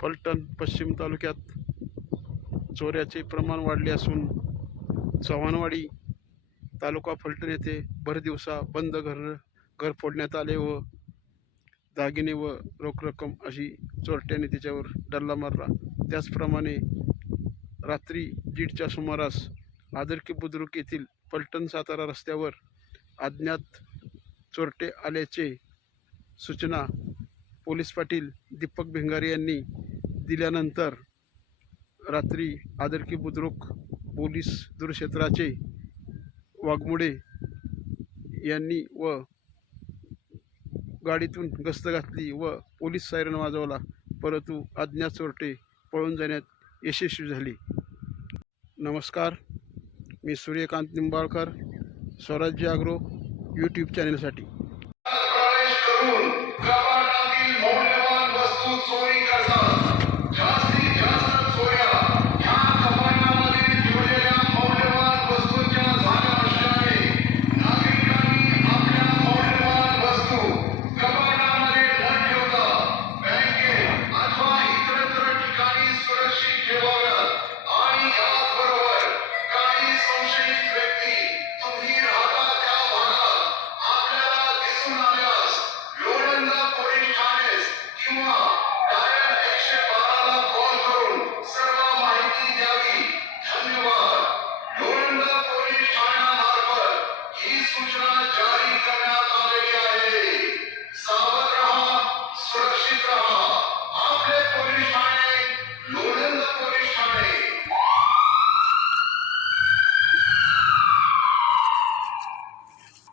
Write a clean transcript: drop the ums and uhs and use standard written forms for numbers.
फलटण पश्चिम तालुक्यात चोऱ्याचे प्रमाण वाढले असून चव्हाणवाडी तालुका फलटण येथे भर दिवसा बंद घर फोडण्यात आले व दागिने व रोख रक्कम अशी चोरट्याने त्याच्यावर डल्ला मारला। त्याचप्रमाणे रात्री 1:30च्या सुमारास आदर्की बुद्रुक येथील फलटण सातारा रस्त्यावर अज्ञात चोरटे आल्याचे सूचना पोलीस पाटील दीपक भिंगारे यांनी दिल्यानंतर रात्री आदर्की बुद्रुक पोलीस दूरक्षेत्राचे वाघमुडे यांनी व गाडीतून गस्त घातली व पोलीस सायरन वाजवला, परंतु अज्ञात चोरटे पळून जाण्यात यशस्वी झाले। नमस्कार, मी सूर्यकांत निंबाळकर, स्वराज्य ॲग्रो यूट्यूब चॅनलसाठी। प्रवेश करून कपाटातील मौल्यवान वस्तू चोरी